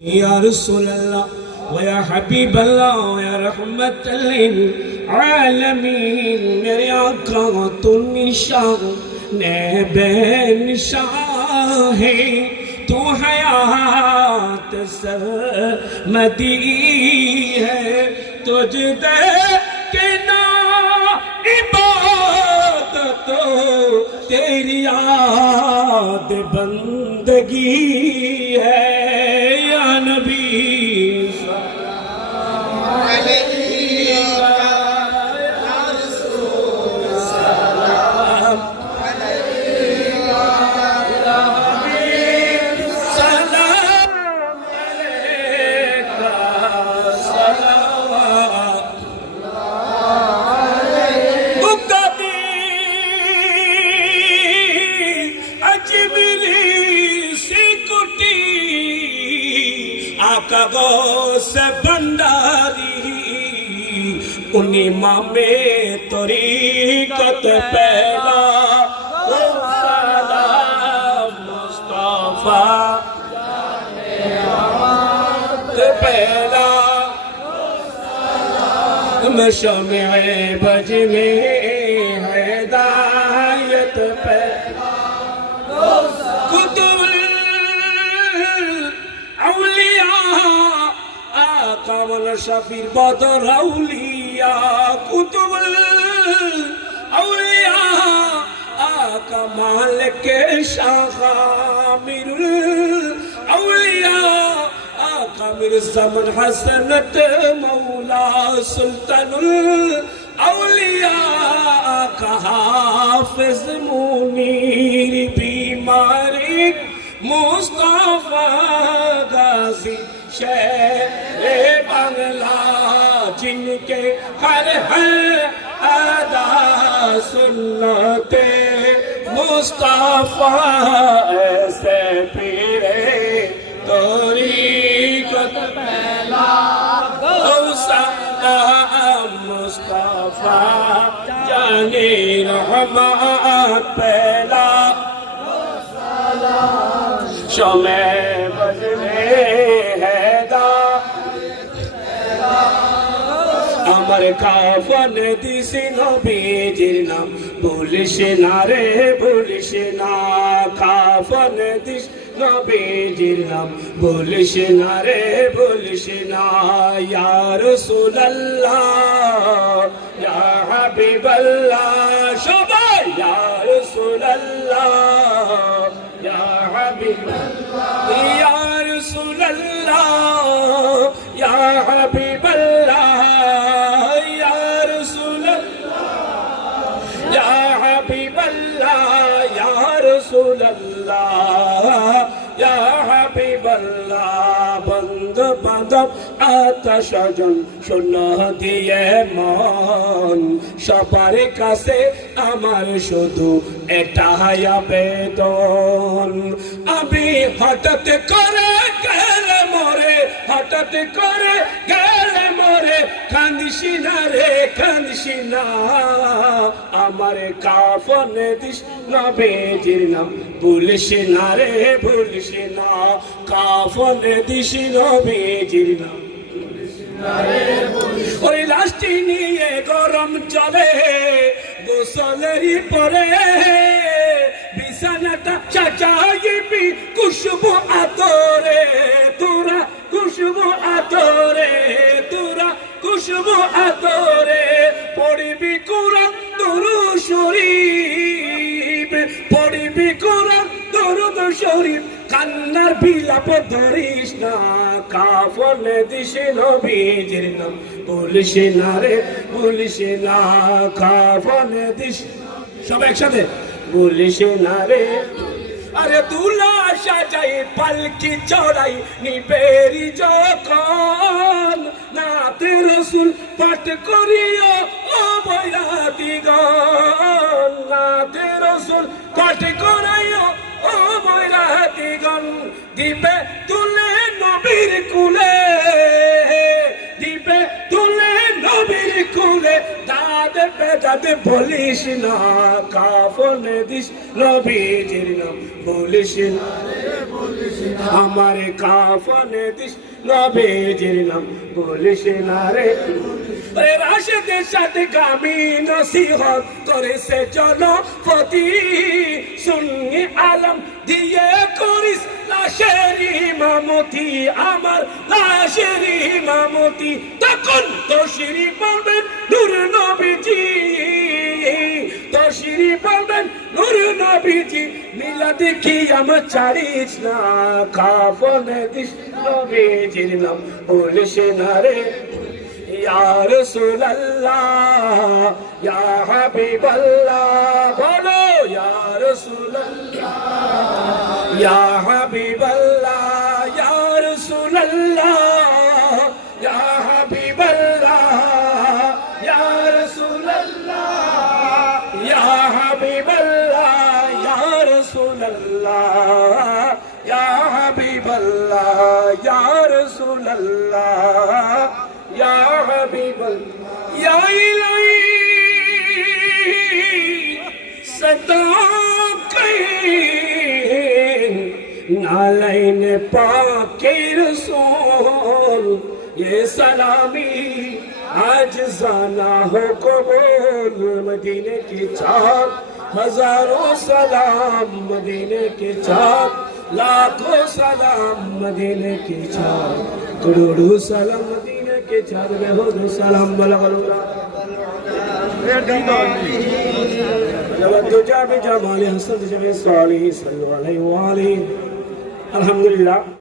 يا رسول الله ويا حبيب الله ويا رحمة للعالمين मेरे आका तू निशान निशान है तू हयात सरमदी है तुझ दे के ना इबादत तेरी याद बंदगी है या नबी से भंडारी उन्हीं मामे तरीकत पहला मुस्तफा पहला शमे बज में हिदायत पहला কামল শফির বদর আউলিয়া কুতুবুল আউলিয়া আকা মালিকে শামিরুল আউলিয়া আকা মিরজামান হাসানত মৌলা সুলতানুল আউলিয়া আকা হাফিজ মুনির বিমারি মুস্তাফা গাজী शेरे बांग्ला जिनके हर अदा सुन्नते मुस्तफा ऐसे पीरे तरीक़त पहला गौसा मुस्तफा जाने रहमत पहला शमे बजने আমার কাফন দিছি নবীজির নাম বলিস না রে বলিস না কাফন দিস নবীজির নাম বলিস না রে বলিস না ইয়া রাসূলুল্লাহ ইয়া হাবিবাল্লাহ সবাই ইয়া রাসূলুল্লাহ ইয়া হাবিবাল্লাহ ইয়া রাসূলুল্লাহ ইয়া হাবিবাল্লাহ বন্ধু বান্ধব আত্মস্বজন শূন্য দিয়ে মন সবার কাছে আমার শুধু এটাই আবেদন আমি হঠাৎ করে গেলে মরে হঠাৎ করে গেলে মরে কান্দিস না রে কান্দিস না আমার কাফনে দিস নবীজির নাম ভুলিস না রে ভুলিস না কাফনে দিস নবীজির নাম ওই লাশটি নিয়ে গরম চলে গোসলেরই পরে বিছানাটা সাজাইবি খুশবু আতরে তোরা খুশবু আতরে তোরা খুশবু আতরে পড়িবি কোরআন দুরূদ শরীফ পড়িবি কোরআন দুরূদ শরীফ কান্নার বিলাপ ধরিস না কাফনে দিস নবীজির নাম বলিস না রে বলিস না কাফনে দিস সব একসাথে বলিস না রে আরে দুলা সাজাই পালকি চড়াই নিবেরি যখন নাতে রাসূল পাঠ করিও ও বৈরাতিগণ নাতে রাসূল পাঠ করাইও ও বৈরাতিগণ দিবে তুলে নবীর কুলে দিবে তুলে নবীর কুলে দাদ বেদাদ বলিস না কাফনে দিস নবীজির নাম বলিস না আমার কাফনে দিস নবীজির নাম বলিস না রে রাশেদের সাথে গামি নসিহত করেছে জনপতি সুন্নি আলম দিয়ে করিস লাশের ইমামতি আমার লাশের ইমামতি তখন তশরিফ পড়বেন নূর নবীজি তশরিফ পড়বেন নূর নবীজি মিলাদ কি আমার ছাড়িস না কাফনে দিস নবীজির নাম বলিস না রে या रसूल अल्लाह या हबीब अल्लाह बोलो या रसूल अल्लाह या हबीब अल्लाह या रसूल अल्लाह या हबीब अल्लाह या रसूल अल्लाह या हबीब अल्लाह या रसूल अल्लाह या हबीब अल्लाह या रसूल अल्लाह या हबीब या इलाही सदा कहीं नालैन पाके रसूल ये सलामी आज जाना हो कबूल मदीने की चाँद हजारों सलाम मदीने की चाँद लाखों सलाम मदीने की चाँद करोड़ों सलाम मदीने के चाँद में हो दो सलाम वाला अल्हम्दुलिल्लाह।